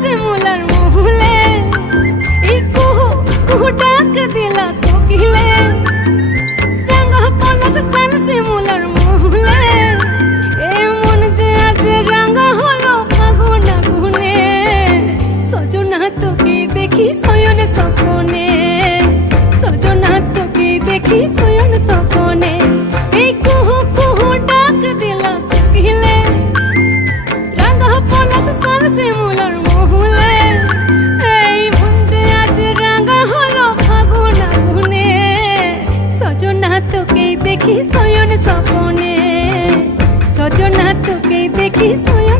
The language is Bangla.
শিমুলার মহুলে এই কুহু কুহু ডাক দিলা কোকিলে রাঙা পলাশ সাল শিমুলার মহুলে এ মন যে আজ রাঙা হলো ফাগুন আগুনে সজনা তোকে দেখি শয়ন স্বপনে সজনা তোকে দেখি শয়ন স্বপনে এই কুহু কুহু ডাক দিলা কোকিলে রাঙা পলাশ সাল শিমুলার মহুলে এই মন যে আজ রাঙা হলো ফাগুন আগুনে সজনা তোকে দেখি শয়ন স্বপনে সজনা তোকে দেখি শয়ন